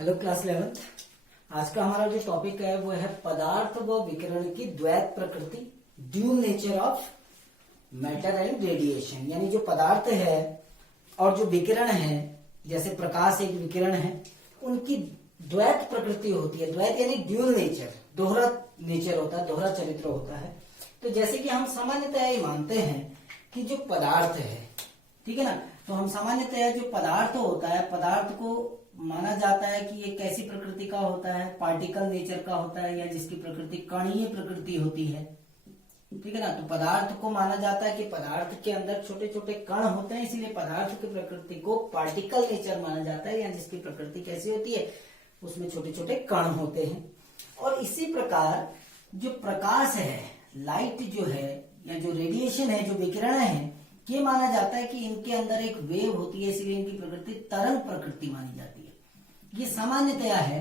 Hello class 11। आज का हमारा जो टॉपिक है वो है पदार्थ व विकिरण की द्वैत प्रकृति, dual nature of matter and radiation. यानी जो पदार्थ है और जो विकिरण है, जैसे प्रकाश एक विकिरण है, उनकी द्वैत प्रकृति होती है। द्वैत यानी ड्यूल नेचर, दोहरा नेचर होता है, दोहरा चरित्र होता है। तो जैसे कि हम सामान्यतः ये मानते हैं कि जो पदार्थ है, ठीक है ना, तो हम सामान्यतः जो पदार्थ होता है, पदार्थ को माना जाता है कि ये कैसी प्रकृति का होता है, पार्टिकल नेचर का होता है, या जिसकी प्रकृति कणीय प्रकृति होती है, ठीक है ना। तो पदार्थ को माना जाता है कि पदार्थ के अंदर छोटे छोटे कण होते हैं, इसलिए पदार्थ की प्रकृति को पार्टिकल नेचर माना जाता है, या जिसकी प्रकृति कैसी होती है, उसमें छोटे छोटे कण होते हैं। और इसी प्रकार जो प्रकाश है, लाइट जो है, या जो रेडिएशन है, जो विकिरण है, ये माना जाता है कि इनके अंदर एक वेव होती है, इसलिए इनकी प्रकृति तरंग प्रकृति मानी जाती है। ये सामान्यतया है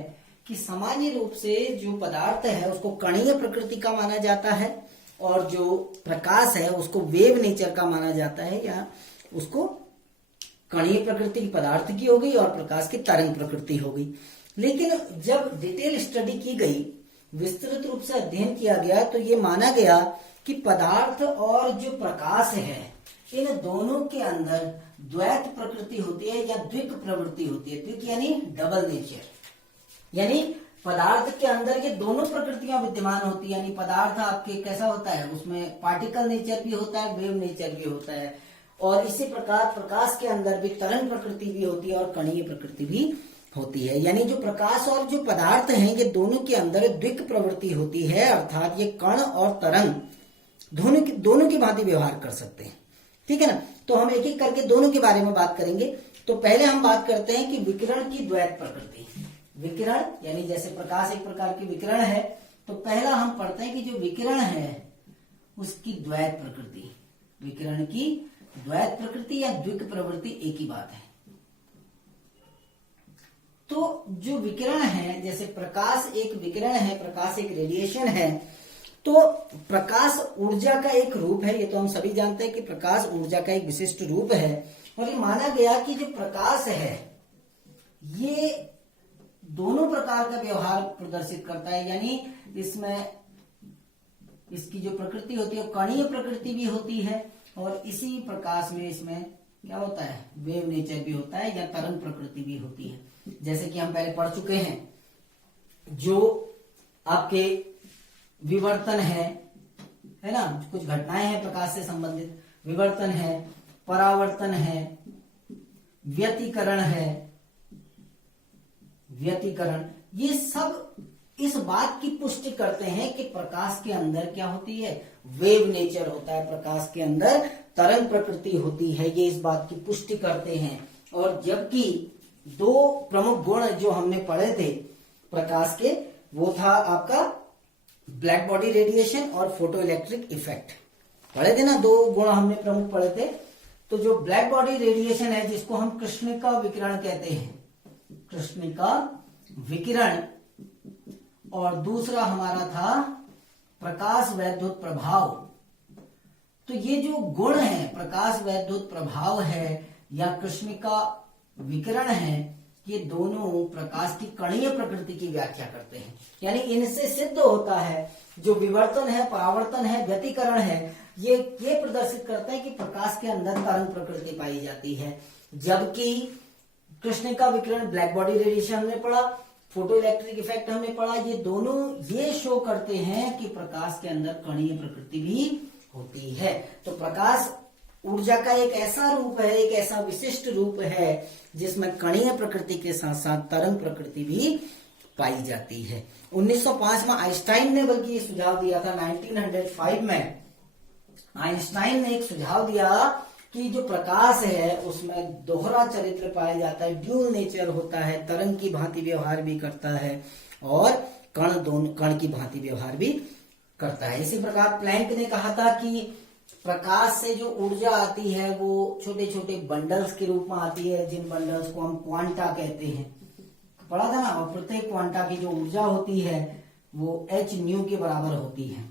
कि सामान्य रूप से जो पदार्थ है उसको कणीय प्रकृति का माना जाता है, और जो प्रकाश है उसको वेव नेचर का माना जाता है, या उसको कणीय प्रकृति पदार्थ की हो गई और प्रकाश की तरंग प्रकृति हो गई। लेकिन जब डिटेल स्टडी की गई, विस्तृत रूप से अध्ययन किया गया, तो ये माना गया कि पदार्थ और जो प्रकाश है, इन दोनों के अंदर द्वैत प्रकृति होती है, या द्विक प्रवृत्ति होती है। द्विक यानी डबल नेचर, यानी पदार्थ के अंदर ये दोनों प्रकृतियां विद्यमान होती है। यानी पदार्थ आपके कैसा होता है, उसमें पार्टिकल नेचर भी होता है, वेव नेचर भी होता है, और इसी प्रकार प्रकाश के अंदर भी तरंग प्रकृति भी होती है और कणीय प्रकृति भी होती है। यानी जो प्रकाश और जो पदार्थ हैं, ये दोनों के अंदर द्विक प्रवृत्ति होती है, अर्थात ये कण और तरंग दोनों की भांति व्यवहार कर सकते हैं, ठीक है ना। तो हम एक एक करके दोनों के बारे में बात करेंगे। तो पहले हम बात करते हैं कि विकिरण की द्वैत प्रकृति। विकिरण यानी जैसे प्रकाश एक प्रकार की विकिरण है, तो पहला हम पढ़ते हैं कि जो विकिरण है उसकी द्वैत प्रकृति। विकिरण की द्वैत प्रकृति या द्विक प्रवृत्ति एक ही बात है। तो जो विकिरण है, जैसे प्रकाश एक विकिरण है, प्रकाश एक रेडिएशन है, तो प्रकाश ऊर्जा का एक रूप है। ये तो हम सभी जानते हैं कि प्रकाश ऊर्जा का एक विशिष्ट रूप है। और ये माना गया कि जो प्रकाश है ये दोनों प्रकार का व्यवहार प्रदर्शित करता है। यानी इसमें इसकी जो प्रकृति होती है कणीय प्रकृति भी होती है, और इसी प्रकाश में इसमें क्या होता है, वेव नेचर भी होता है, या तरंग प्रकृति भी होती है। जैसे कि हम पहले पढ़ चुके हैं, जो आपके विवर्तन है ना, कुछ घटनाएं हैं प्रकाश से संबंधित, विवर्तन है, परावर्तन है, व्यतिकरण है, व्यतिकरण, ये सब इस बात की पुष्टि करते हैं कि प्रकाश के अंदर क्या होती है, वेव नेचर होता है, प्रकाश के अंदर तरंग प्रकृति होती है। ये इस बात की पुष्टि करते हैं। और जबकि दो प्रमुख गुण जो हमने पढ़े थे प्रकाश के, वो था आपका ब्लैक बॉडी रेडिएशन और फोटो इलेक्ट्रिक इफेक्ट पढ़े थे ना, दो गुण हमने प्रमुख पढ़े थे। तो जो ब्लैक बॉडी रेडिएशन है, जिसको हम कृष्णिका विकिरण कहते हैं, कृष्णिका विकिरण, और दूसरा हमारा था प्रकाश वैद्युत प्रभाव। तो ये जो गुण है, प्रकाश वैद्युत प्रभाव है या कृष्णिका विकिरण है, ये दोनों प्रकाश की कणीय प्रकृति की व्याख्या करते हैं। यानी इनसे सिद्ध होता है जो विवर्तन है, परावर्तन है, व्यतिकरण है, ये प्रदर्शित करते हैं कि प्रकाश के अंदर तरंग प्रकृति पाई जाती है। जबकि कृष्णिका विकिरण, ब्लैक बॉडी रेडिएशन हमने पढ़ा, फोटो इलेक्ट्रिक इफेक्ट हमने पढ़ा, ये दोनों ये शो करते हैं कि प्रकाश के अंदर कणीय प्रकृति भी होती है। तो प्रकाश ऊर्जा का एक ऐसा रूप है, एक ऐसा विशिष्ट रूप है जिसमें कणीय प्रकृति के साथ साथ तरंग प्रकृति भी पाई जाती है। 1905 में आइंस्टाइन ने बल्कि ये सुझाव दिया था, 1905 में आइंस्टाइन ने एक सुझाव दिया कि जो प्रकाश है उसमें दोहरा चरित्र पाया जाता है, ड्यूल नेचर होता है, तरंग की भांति व्यवहार भी करता है और कण की भांति व्यवहार भी करता है। इसी प्रकार प्लैंक ने कहा था कि प्रकाश से जो ऊर्जा आती है वो छोटे छोटे बंडल्स के रूप में आती है, जिन बंडल्स को हम क्वांटा कहते हैं, पढ़ा था ना। और प्रत्येक क्वांटा की जो ऊर्जा होती है वो h न्यू के बराबर होती है,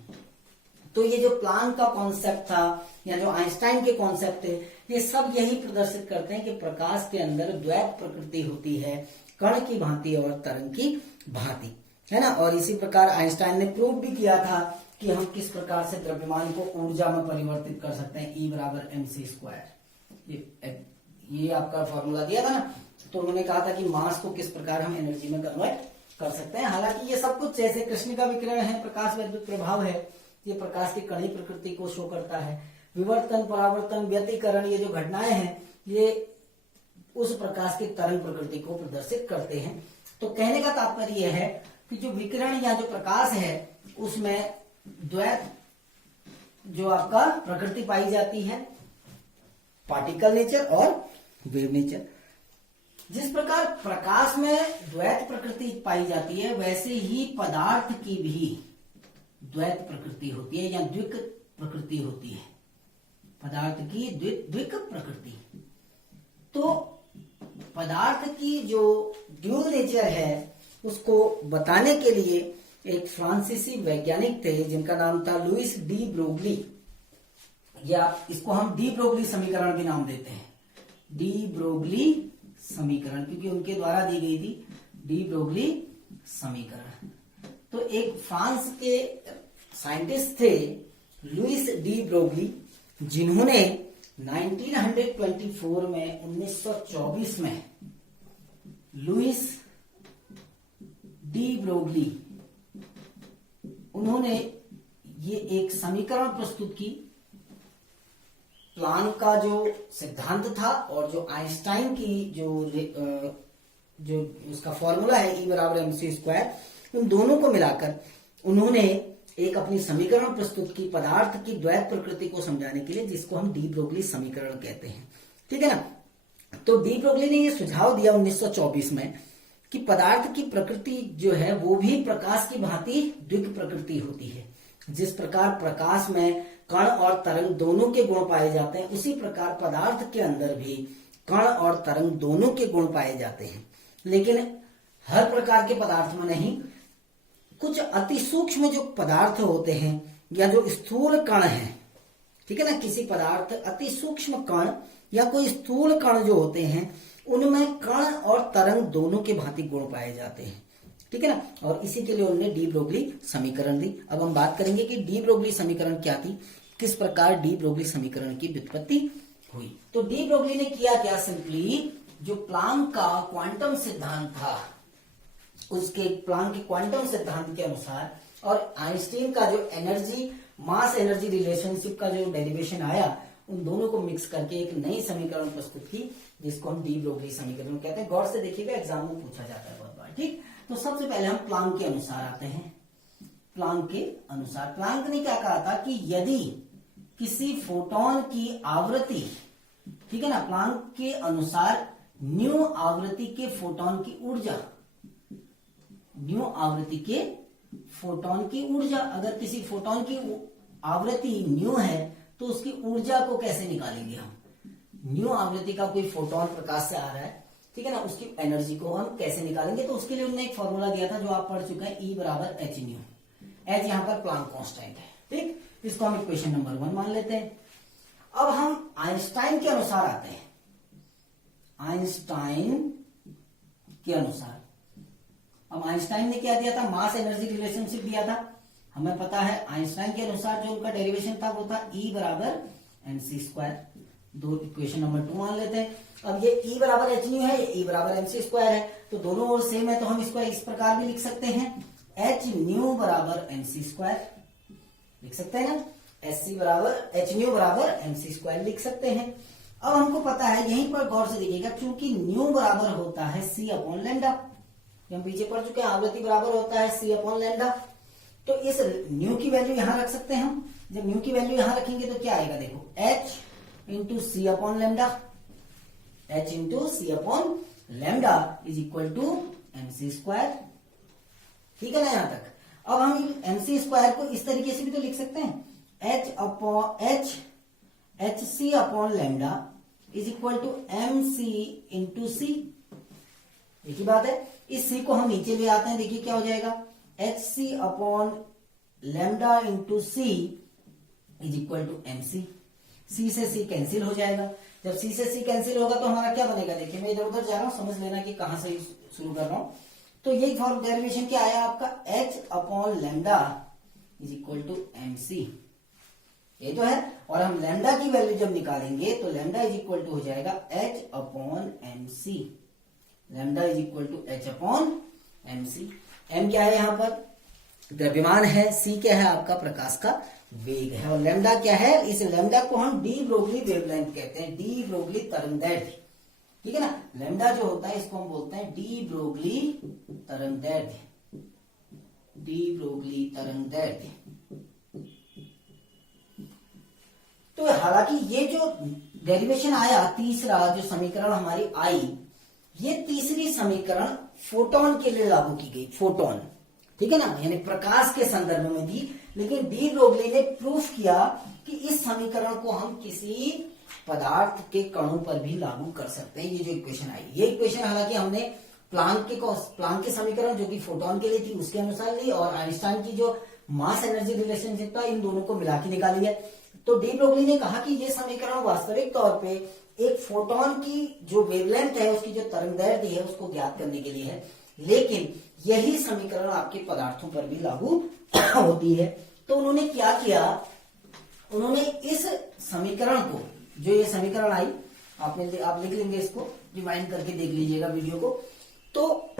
तो ये जो प्लांक का कॉन्सेप्ट था या जो आइंस्टाइन के कॉन्सेप्ट थे, ये सब यही प्रदर्शित करते हैं कि प्रकाश के अंदर द्वैत प्रकृति होती है, कण की भांति और तरंग की भांति, है ना। और इसी प्रकार आइंस्टाइन ने प्रूव भी किया था कि हम किस प्रकार से द्रव्यमान को ऊर्जा में परिवर्तित कर सकते हैं, E बराबर mc²। ये आपका फॉर्मूला दिया था ना, तो उन्होंने कहा था कि मास को किस प्रकार हम एनर्जी में कन्वर्ट कर सकते हैं। हालांकि ये सब कुछ जैसे कृष्ण का विकिरण है, प्रकाश वैद्युत प्रभाव है, ये प्रकाश की कणी प्रकृति को शो करता है। विवर्तन, परावर्तन, व्यतिकरण, ये जो घटनाएं हैं ये उस प्रकाश की तरंग प्रकृति को प्रदर्शित करते हैं। तो कहने का तात्पर्य यह है कि जो विकिरण या जो प्रकाश है उसमें द्वैत जो आपका प्रकृति पाई जाती है, पार्टिकल नेचर और वेव नेचर। जिस प्रकार प्रकाश में द्वैत प्रकृति पाई जाती है, वैसे ही पदार्थ की भी द्वैत प्रकृति होती है या द्विक प्रकृति होती है, पदार्थ की द्विक प्रकृति। तो पदार्थ की जो ड्यूल नेचर है उसको बताने के लिए एक फ्रांसीसी वैज्ञानिक थे जिनका नाम था लुइस डी ब्रोगली, या इसको हम डी ब्रोगली समीकरण भी नाम देते हैं, डी ब्रोगली समीकरण, क्योंकि उनके द्वारा दी गई थी डी ब्रोगली समीकरण। तो एक फ्रांस के साइंटिस्ट थे लुइस डी ब्रोगली, जिन्होंने 1924 में 1924 में लुइस डी ब्रोगली उन्होंने ये एक समीकरण प्रस्तुत की। प्लांक का जो सिद्धांत था और जो आइंस्टाइन की जो उसका फॉर्मूला है E बराबर mc², उन दोनों को मिलाकर उन्होंने एक अपनी समीकरण प्रस्तुत की पदार्थ की द्वैत प्रकृति को समझाने के लिए, जिसको हम डी ब्रोगली समीकरण कहते हैं, ठीक है ना। तो डी ब्रोगली ने ये सुझाव दिया 1924 में कि पदार्थ की प्रकृति जो है वो भी प्रकाश की भांति द्विक प्रकृति होती है। जिस प्रकार प्रकाश में कण और तरंग दोनों के गुण पाए जाते हैं, उसी प्रकार पदार्थ के अंदर भी कण और तरंग दोनों के गुण पाए जाते हैं, लेकिन हर प्रकार के पदार्थ में नहीं। कुछ अति सूक्ष्म जो पदार्थ होते हैं या जो स्थूल कण है, ठीक है ना, किसी पदार्थ अति सूक्ष्म कण या कोई स्थूल कण जो होते हैं उनमें कण और तरंग दोनों के भांति गुण पाए जाते हैं, ठीक है ना। और इसी के लिए उन्होंने डी ब्रोगली समीकरण दी। अब हम बात करेंगे कि डी ब्रोगली समीकरण क्या थी, किस प्रकार डी ब्रोगली समीकरण की व्युत्पत्ति हुई। तो डी ब्रोगली ने किया क्या, सिंपली जो प्लांक का क्वांटम सिद्धांत था उसके प्लांक के क्वांटम सिद्धांत के अनुसार और आइंस्टीन का जो एनर्जी मास एनर्जी रिलेशनशिप का जो डेरिवेशन आया, उन दोनों को मिक्स करके एक नई समीकरण प्रस्तुत की, जिसको हम डी ब्रोगली समीकरण कहते हैं। गौर से देखिएगा, एग्जाम में पूछा जाता है बहुत बार, ठीक। तो सबसे पहले हम प्लांक के अनुसार आते हैं। प्लांक के अनुसार प्लांक ने क्या कहा था कि यदि किसी फोटोन की आवृत्ति, ठीक है ना, प्लांक के अनुसार न्यू आवृत्ति के फोटोन की ऊर्जा, न्यू आवृत्ति के फोटोन की ऊर्जा, अगर किसी फोटोन की आवृत्ति न्यू है तो उसकी ऊर्जा को कैसे निकालेंगे हम। न्यू आवृत्ति का कोई फोटोन प्रकाश से आ रहा है, ठीक है ना, उसकी एनर्जी को हम कैसे निकालेंगे। तो उसके लिए उन्होंने एक फॉर्मूला दिया था जो आप पढ़ चुके हैं, E बराबर एच न्यू। एच यहां पर प्लांक कांस्टेंट है, ठीक। इसको हम इक्वेशन नंबर 1 मान लेते हैं। अब हम आइंस्टाइन के अनुसार आते हैं। आइंस्टाइन के अनुसार, अब आइंस्टाइन ने क्या दिया था, मास एनर्जी रिलेशनशिप दिया था। हमें पता है आइंस्टाइन के अनुसार जो उनका डेरिवेशन था वो था E बराबर mc²। दो इक्वेशन नंबर 2 मान लेते हैं। अब ये E बराबर एच न्यू है, ये E बराबर mc² है, तो दोनों ओर सेम है, तो हम इसको इस प्रकार भी लिख सकते हैं, एच न्यू बराबर mc² लिख सकते हैं ना, एच न्यू बराबर mc² लिख सकते हैं। अब हमको पता है, यहीं पर गौर से देखिएगा, क्योंकि न्यू बराबर होता है c/λ, हम पीछे पढ़ चुके हैं, आवृत्ति बराबर होता है c/λ, तो इस न्यू की वैल्यू यहां रख सकते हैं हम। जब न्यू की वैल्यू यहां रखेंगे तो क्या आएगा, देखो h into c/λ, h into c/λ is equal to mc², ठीक है ना यहां तक। अब हम mc² को इस तरीके से भी तो लिख सकते हैं, hc/λ is equal to mc into c, एक ही बात है। इस c को हम नीचे ले आते हैं, देखिए क्या हो जाएगा, hc/λ into c is equal to mc। c से c कैंसिल हो जाएगा। जब c से c कैंसिल होगा तो हमारा क्या बनेगा, देखिए मैं इधर उधर जा रहा हूं, समझ लेना कि कहां से शुरू कर रहा हूं। तो ये फॉर्म डेरिवेशन क्या आया आपका, h upon lambda is equal to mc, ये तो है। और हम लैम्डा की वैल्यू जब निकालेंगे तो लैम्डा इज इक्वल टू हो जाएगा h upon mc, lambda is equal to h upon mc। m क्या है यहाँ पर, द्रव्यमान है, c क्या है आपका, प्रकाश का वेग है, और लैम्डा क्या है, इस लैम्डा को हम डी ब्रोगली वेवलेंथ कहते हैं, डी ब्रोगली तरंगदैर्घ्य, ठीक है ना। लैम्डा जो होता है इसको हम बोलते हैं डी ब्रोगली तरंगदैर्घ्य, डी ब्रोगली तरंगदैर्घ्य। तो हालांकि ये जो डेरिवेशन आया, तीसरा जो समीकरण हमारी आई, ये तीसरी समीकरण फोटोन के लिए लागू की गई, फोटोन, ठीक है ना, यानी प्रकाश के संदर्भ में दी। लेकिन डी ब्रोगली ने प्रूफ किया कि इस समीकरण को हम किसी पदार्थ के कणों पर भी लागू कर सकते हैं। ये जो इक्वेशन आई, ये इक्वेशन हालांकि हमने प्लांक के समीकरण जो कि फोटोन के लिए थी उसके अनुसार ली, और आइंस्टाइन की जो मास एनर्जी रिलेशनशिप था, इन दोनों को मिला के निकाली है। तो डी ब्रोगली ने कहा कि ये समीकरण वास्तविक तौर पे एक फोटोन की जो वेवलेंथ है, उसकी जो तरंगदैर्घ्य है, उसको ज्ञात करने के लिए है। लेकिन यही समीकरण आपके पदार्थों पर भी लागू होती है। तो उन्होंने क्या किया, उन्होंने इस समीकरण को, जो ये समीकरण आई, आप लिख लेंगे, इसको रिवाइंड करके देख लीजिएगा वीडियो को। तो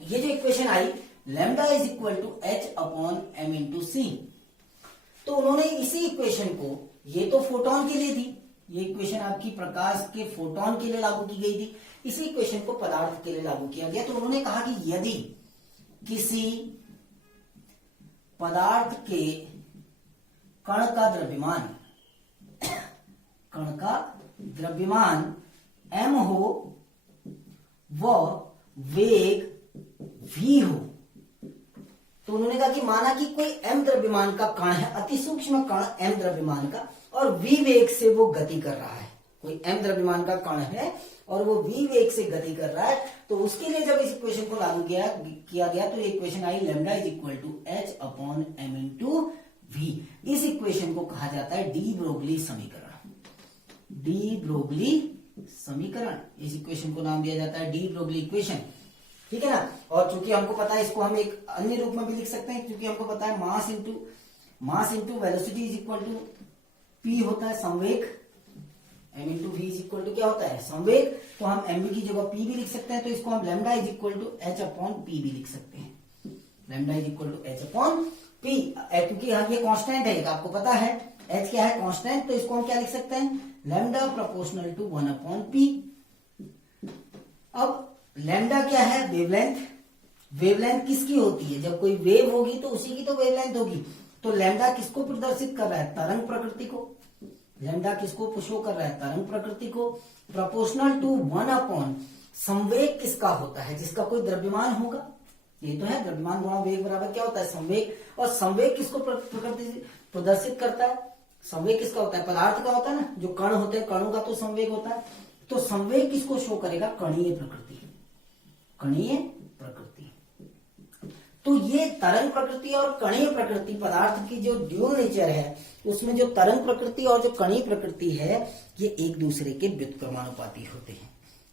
ये जो इक्वेशन आई, lambda is equal to h upon m into c, तो उन्होंने इसी इक्वेशन को, ये तो फोटोन के लिए थी, ये इक्वेशन आपकी प्रकाश के फोटोन के लिए लागू की गई थी, इसी इक्वेशन को पदार्थ के लिए लागू किया गया। तो उन्होंने कहा कि यदि किसी पदार्थ के कण का द्रव्यमान m हो व वेग v हो, तो उन्होंने कहा कि माना कि कोई m द्रव्यमान का कण है, अति सूक्ष्म कण m द्रव्यमान का, और v वेग से वो गति कर रहा है, कोई m द्रव्यमान का कण है और वो v वेग से गति कर रहा है, तो उसके लिए जब इस इक्वेशन को लागू किया गया तो ये इक्वेशन आई, lambda is equal to h upon m into v। इस इक्वेशन को कहा जाता है डी ब्रोगली समीकरण, डी ब्रोगली समीकरण, इस इक्वेशन को नाम दिया जाता है डी ब्रोगली इक्वेशन, ठीक है ना। और चूंकि हमको पता है, इसको हम एक अन्य रूप में भी लिख सकते हैं, क्योंकि हमको पता है mass into velocity is equal to p होता है संवेग, m into V is equal to क्या होता है, संवेग। तो हम mv की जगह p भी लिख सकते हैं, तो इसको हम lambda is equal to h upon p भी लिख सकते हैं, lambda is equal to h upon p, क्योंकि हम ये कांस्टेंट है, आपको पता है h क्या है, कांस्टेंट, तो इसको हम क्या लिख सकते हैं, lambda proportional to 1 upon p। अब लैम्डा क्या है, वेवलेंथ, वेवलेंथ किसकी होती है, जब कोई वेव होगी तो उसी की तो वेवलेंथ होगी। तो लैम्डा किसको प्रदर्शित कर रहा है, तरंग प्रकृति को, लैम्डा किसको शो कर रहा है, तरंग प्रकृति को, प्रोपोर्शनल टू 1 अपॉन संवेग किसका होता है, जिसका कोई द्रव्यमान होगा, ये तो है, द्रव्यमान गुणा वेग बराबर क्या होता है, संवेग। और संवेग किसको प्रदर्शित करता है, संवेग किसका होता है, पदार्थ का होता है ना, जो कण होते हैं, कणों का तो संवेग होता है। तो संवेग किसको शो करेगा, कणीय प्रकृति, कणीय प्रकृति। तो ये तरंग प्रकृति और कणीय प्रकृति, पदार्थ की जो ड्यूल नेचर है, उसमें जो तरंग प्रकृति और जो कणीय प्रकृति है, ये एक दूसरे के व्युत्क्रमानुपाती होते हैं,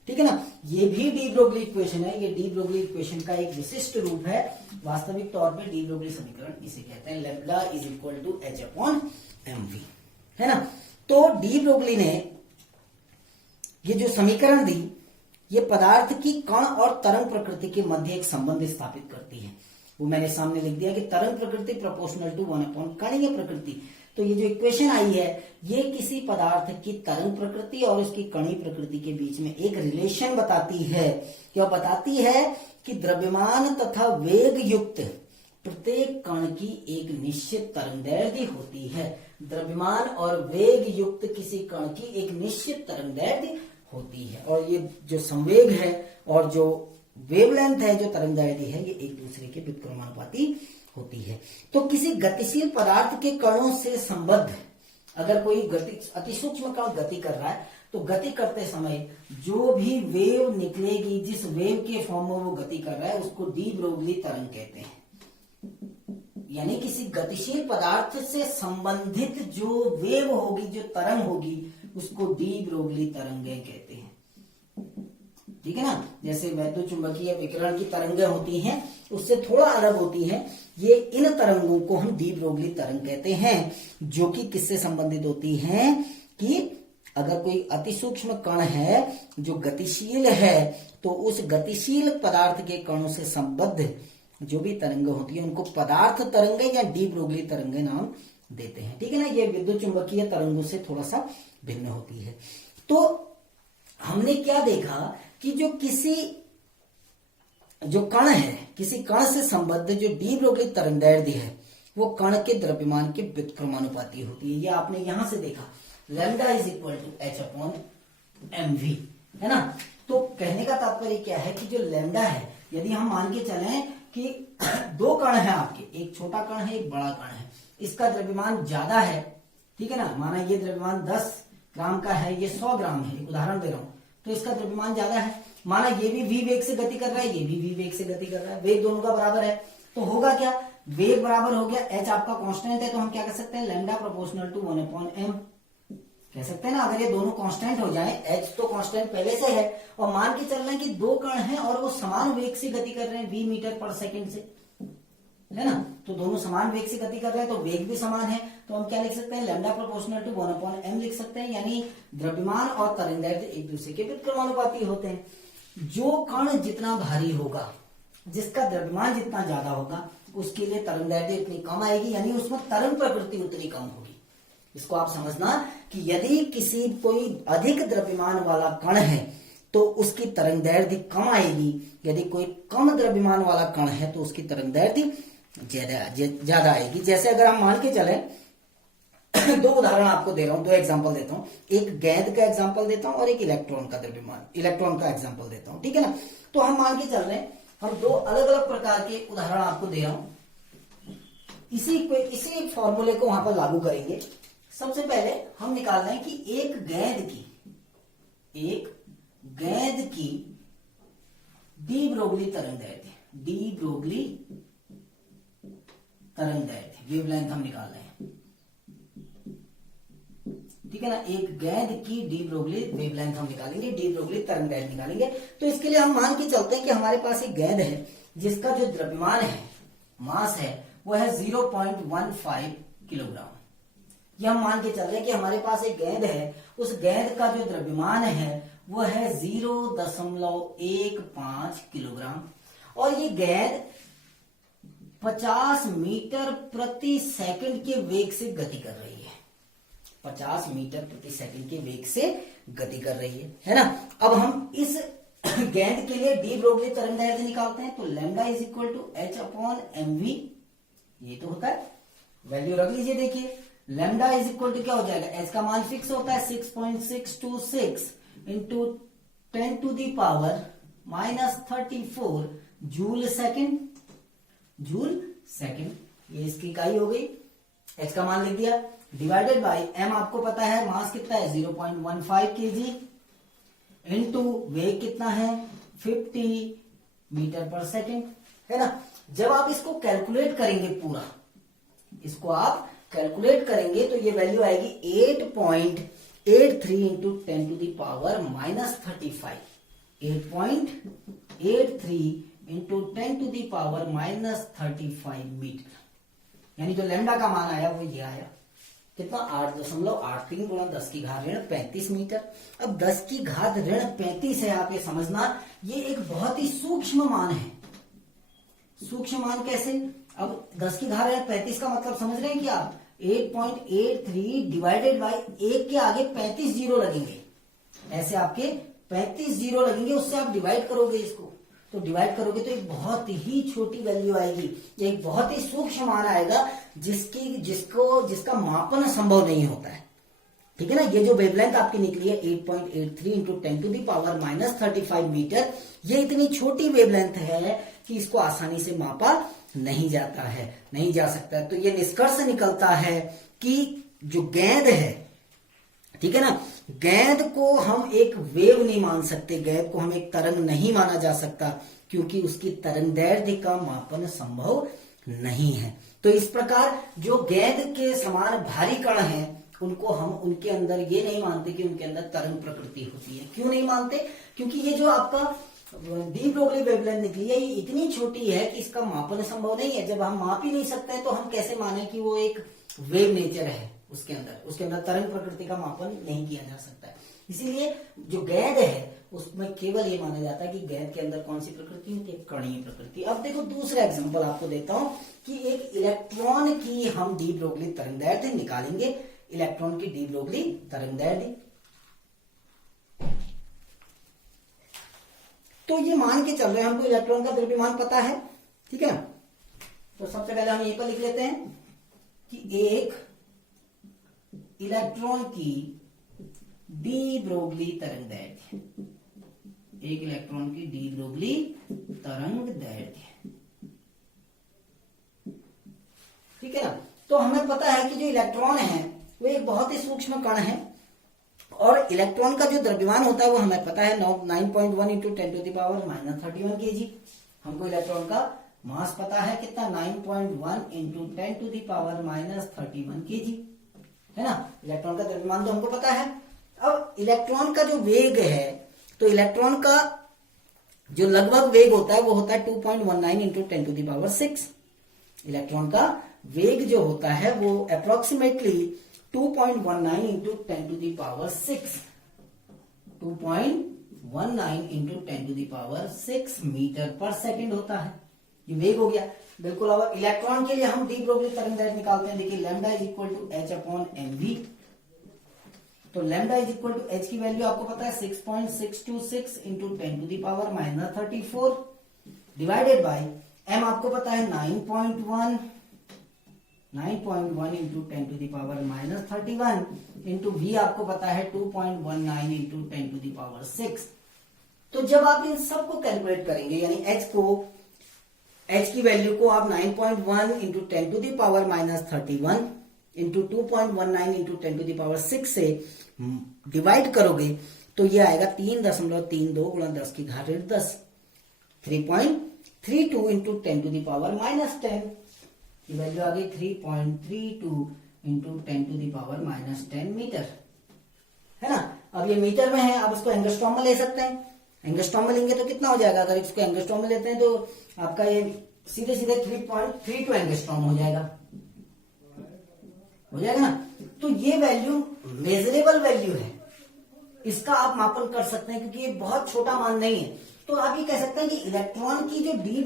ठीक है ना। ये भी डी ब्रोगली इक्वेशन है, ये डी ब्रोगली इक्वेशन का एक विशिष्ट रूप है। वास्तविक तौर पे डी ब्रोगली समीकरण इसे कहते हैं, lambda is equal to h upon mv, है ना। तो डी ब्रोगली ने ये जो समीकरण दी, ये पदार्थ की कण और तरंग प्रकृति के मध्य एक संबंध स्थापित करती है। वो मैंने सामने लिख दिया कि तरंग प्रकृति प्रोपोर्शनल टू 1 अपॉन कणीय प्रकृति। तो ये जो इक्वेशन आई है, ये किसी पदार्थ की तरंग प्रकृति और उसकी कणीय प्रकृति के बीच में एक रिलेशन बताती है। क्या बताती है कि द्रव्यमान तथा वेग युक्त प्रत्येक कण की एक निश्चित तरंगदैर्घ्य होती है। द्रव्यमान और वेग युक्त किसी कण की एक निश्चित तरंगदैर्घ्य होती है, और ये जो संवेग है और जो वेवलेंथ है, जो तरंगदैर्घ्य है, ये एक दूसरे के व्युत्क्रमानुपाती होती है। तो किसी गतिशील पदार्थ के कणों से संबद्ध अगर कोई अति सूक्ष्म कण गति कर रहा है, तो गति करते समय जो भी वेव निकलेगी, जिस वेव के फॉर्म में वो गति कर रहा है, उसको डी ब्रोगली तरंग कहते हैं। यानी किसी गतिशील पदार्थ से संबंधित जो वेव होगी, जो तरंग होगी, उसको डी ब्रोगली तरंगें कहते हैं। ठीक है ना, जैसे वैद्युत चुंबकीय विकिरण की तरंगें होती हैं, उससे थोड़ा अलग होती हैं ये। इन तरंगों को हम डी ब्रोगली तरंग कहते हैं, जो कि किससे संबंधित होती हैं कि अगर कोई अति सूक्ष्म कण है जो गतिशील है, तो उस गतिशील पदार्थ के कणों से संबद्ध जो भी तरंगें होती है उनको पदार्थ तरंगें या डी ब्रोगली तरंगें नाम देते हैं। ठीक है ना, ये विद्युत चुंबकीय तरंगों से थोड़ा सा भिन्न होती है। तो हमने क्या देखा कि जो कण है, किसी कण से संबद्ध जो डी ब्रोगली तरंगदैर्ध्य है, वो कण के द्रव्यमान के व्युत्क्रमानुपाती होती है। ये आपने यहां से देखा, lambda is equal to H upon M V, है ना। तो कहने का तात्पर्य क्या है कि जो लैम्डा है, यदि हम मान के चलें कि दो कण है आपके, एक छोटा कण है, एक बड़ा कण है, इसका द्रव्यमान ज्यादा है, ठीक है ना, माना ये द्रव्यमान 10 ग्राम का है, ये 100 ग्राम है, उदाहरण दे रहा हूं, तो इसका द्रव्यमान ज्यादा है। माना ये भी v वेग से गति कर रहा है, ये भी v वेग से गति कर रहा है, वेग दोनों का बराबर है, तो होगा क्या, वेग बराबर हो गया, h आपका कांस्टेंट है, तो हम क्या कर सकते हैं, लैम्डा प्रोपोर्शनल टू 1/m कह सकते हैं ना। अगर ये दोनों कांस्टेंट हो जाएं, h तो कांस्टेंट पहले से है, और मान के चल रहे हैं कि दो कण हैं और वो समान वेग से गति कर रहे हैं, v मीटर पर सेकंड से, है ना, तो दोनों समान वेग से गति कर रहे हैं, तो वेग भी समान है, तो हम क्या लिख सकते हैं, लैम्डा प्रोपोर्शनल टू 1/m लिख सकते हैं। यानी द्रव्यमान और तरंगदैर्ध्य एक दूसरे के व्युत्क्रमानुपाती होते हैं। जो कण जितना भारी होगा, जिसका द्रव्यमान जितना ज्यादा होगा, उसके लिए तरंगदैर्ध्य इतनी कम आएगी, यानी उसमें तरंग प्रकृति उतनी कम होगी। इसको आप समझना कि यदि किसी कोई अधिक द्रव्यमान वाला कण है तो उसकी तरंगदैर्ध्य कम आएगी, यदि कोई कम द्रव्यमान वाला कण है तो उसकी तरंगदैर्ध्य ज्यादा आएगी। जैसे अगर हम मान के चले, दो उदाहरण आपको दे रहा हूं, दो एग्जांपल देता हूं, एक गेंद का एग्जांपल देता हूं और एक इलेक्ट्रॉन का द्रव्यमान, इलेक्ट्रॉन का एग्जांपल देता हूं, ठीक है ना। तो हम मान के चल रहे हैं, हम दो अलग अलग प्रकार के उदाहरण आपको दे रहा हूं, इसी फॉर्मूले को वहां पर लागू करेंगे। सबसे पहले हम निकाल रहे हैं कि एक गेंद की डी ब्रोगली तरंगदैर्ध्य, डी ब्रोगली तरंगदैर्ध्य वेवलेंथ हम निकाल रहे हैं, ठीक है ना। एक गेंद की डी ब्रोगली वेवलेंथ हम निकालेंगे, डी ब्रोगली तरंगदैर्ध्य निकालेंगे। तो इसके लिए हम मान के चलते हैं कि हमारे पास एक गेंद है जिसका जो द्रव्यमान है, मास है, वो है 0.15 किलोग्राम। यह हम मान के चल रहे हैं कि हमारे पास एक गेंद है, उस गेंद का जो द्रव्यमान है वो है 0.15 किलोग्राम, और ये गेंद 50 मीटर प्रति सेकंड के वेग से गति कर रही है, 50 मीटर प्रति सेकंड के वेग से गति कर रही है ना। अब हम इस गेंद के लिए डी ब्रोगली तरंगदैर्ध्य निकालते हैं, तो lambda is equal to H upon M V, ये तो होता है, वैल्यू रख लीजिए। देखिए लैम्डा इज इक्वल टू क्या हो जाएगा, एच का मान फिक्स होता है 6.626 into 10 to the power -34 joule second, ये इसकी इकाई हो गई, एच का मान लिख दिया, डिवाइडेड बाय एम आपको पता है मास कितना है 0.15 kg, इंटू वेग कितना है 50 मीटर पर सेकेंड, है ना। जब आप इसको कैलकुलेट करेंगे, पूरा इसको आप कैलकुलेट करेंगे तो ये वैल्यू आएगी 8.83 into 10 to the power -35, 8.83 into 10 to the power -35 metre, यानी जो लैम्डा का मान आया वो ये आया कितना, 8.83 गुणा 10 की घात ऋण 35 मीटर। अब 10 की घात ऋण 35 है, आप ये समझना, ये एक बहुत ही सूक्ष्म मान है। सूक्ष्म मान कैसे, अब 10 की घात ऋण 35 का मतलब समझ रहे हैं कि आप 8.83 डिवाइडेड बाय 1 के आगे 35 जीरो लगेंगे, ऐसे आपके 35 जीरो लगेंगे, उससे आप डिवाइड करोगे इसको, तो डिवाइड करोगे तो एक बहुत ही छोटी वैल्यू आएगी, एक बहुत ही सूक्ष्म मान आएगा जिसका मापन संभव नहीं होता है, ठीक है ना। ये जो वेवलेंथ आपकी निकली है 8.83 into 10 to the power -35 metre, ये इतनी छोटी वेवलेंथ है कि इसको आसानी से मापा नहीं जाता है, नहीं जा सकता है। तो ये निष्कर्ष निकलता है कि जो गेंद है, ठीक है ना, गेंद को हम एक वेव नहीं मान सकते, गेंद को हम एक तरंग नहीं माना जा सकता, क्योंकि उसकी तरंगदैर्ध्य का मापन संभव नहीं है। तो इस प्रकार जो गेंद के समान भारी कण हैं उनको हम उनके अंदर ये नहीं मानते कि उनके अंदर तरंग प्रकृति होती है। क्यों नहीं मानते? क्योंकि ये जो आपका डी ब्रोगली वेवलेंथ निकली है ये इतनी छोटी है कि इसका मापन संभव नहीं है। जब हम माप ही नहीं सकते तो हम कैसे माने कि वो एक वेव नेचर है, उसके अंदर तरंग प्रकृति का मापन नहीं किया जा सकता है। इसीलिए जो गेंद है उसमें केवल ये माना जाता है कि गेंद के अंदर कौन सी प्रकृति होती है? कणीय प्रकृति। अब देखो दूसरा एग्जांपल आपको देता हूं कि एक इलेक्ट्रॉन की हम डी ब्रोगली तरंगदैर्ध्य निकालेंगे। इलेक्ट्रॉन की डी ब्रोगली तरंगदैर्ध्य, तो ये मान के चल रहे हैं हमको इलेक्ट्रॉन का द्रव्यमान पता है, ठीक है ना। तो सबसे पहले हम यहीं पर लिख लेते हैं कि एक इलेक्ट्रॉन की डी ब्रोगली तरंगदैर्ध्य, एक इलेक्ट्रॉन की डी ब्रोगली तरंगदैर्ध्य, ठीक है ना। तो हमें पता है कि जो इलेक्ट्रॉन है वो एक बहुत ही सूक्ष्म कण है और इलेक्ट्रॉन का जो द्रव्यमान होता है वो हमें पता है 9.1 इंटू 10⁻³ kg। हमको इलेक्ट्रॉन का मास पता है कितना? 9.1 इंटू 10⁻³ kg, है ना। इलेक्ट्रॉन का द्रव्यमान तो हमको पता है। अब इलेक्ट्रॉन का जो वेग है, तो इलेक्ट्रॉन का जो लगभग वेग होता है वो होता है 2.19 इंटू 10⁻⁶। इलेक्ट्रॉन का वेग जो होता है वो अप्रोक्सीमेटली 2.19 इंटू 10⁻⁶, 2.19 इंटू 10⁻⁶ मीटर पर सेकेंड होता है। ये वेग हो गया, बिल्कुल। अब इलेक्ट्रॉन के लिए हम डी ब्रोगली तरंगदैर्ध्य निकालते हैं। देखिए lambda is equal to h upon mv। तो lambda is equal to h की वैल्यू आपको पता है 6.626 इंटू 10⁻³ डिवाइडेड बाई m आपको पता है 9.1 इंटू 10⁻³ इंटू v आपको पता है 2.19 इंटू 10⁻⁶। तो जब आप इन सबको कैलकुलेट करेंगे यानी h की वैल्यू को आप 9.1 इंटू 10⁻³ इंटू 2.19 इंटू 10⁻⁶ से डिवाइड करोगे तो ये आएगा 3.32 गुणा 10⁻10, 3.32 इंटू 10⁻⁻10। ये वैल्यू आ गई 3.32 इंटू 10⁻⁻10 मीटर, है ना। अब ये मीटर में है, आप इसको एंगस्ट्रॉम में ले सकते हैं। एंगस्ट्रॉम में लेंगे तो कितना हो जाएगा? अगर इसको एंगस्ट्रॉम में लेते हैं तो आपका ये सीधे सीधे 3.32 एंगस्ट्रॉम हो जाएगा ना। तो ये वैल्यू मेजरेबल वैल्यू है, इसका आप मापन कर सकते हैं क्योंकि ये बहुत छोटा मान नहीं है। तो आप ये कह सकते हैं कि इलेक्ट्रॉन की जो डी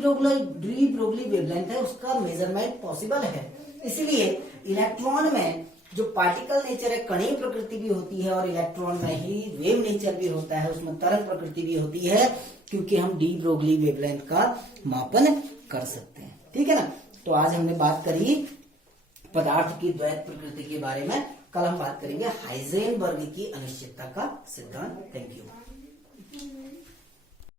ब्रोगली वेवलेंथ है उसका मेजरमेंट पॉसिबल है। इसलिए इलेक्ट्रॉन में जो पार्टिकल नेचर है कणीय प्रकृति भी होती है और इलेक्ट्रॉन में ही वेव नेचर भी होता है, उसमें तरंग प्रकृति भी होती है क्योंकि हम डी ब्रोगली वेवलेंथ का मापन कर सकते हैं, ठीक है ना। तो आज हमने बात करी पदार्थ की द्वैत प्रकृति के बारे में। कल हम बात करेंगे हाइजेनबर्ग की अनिश्चितता का सिद्धांत। Thank you.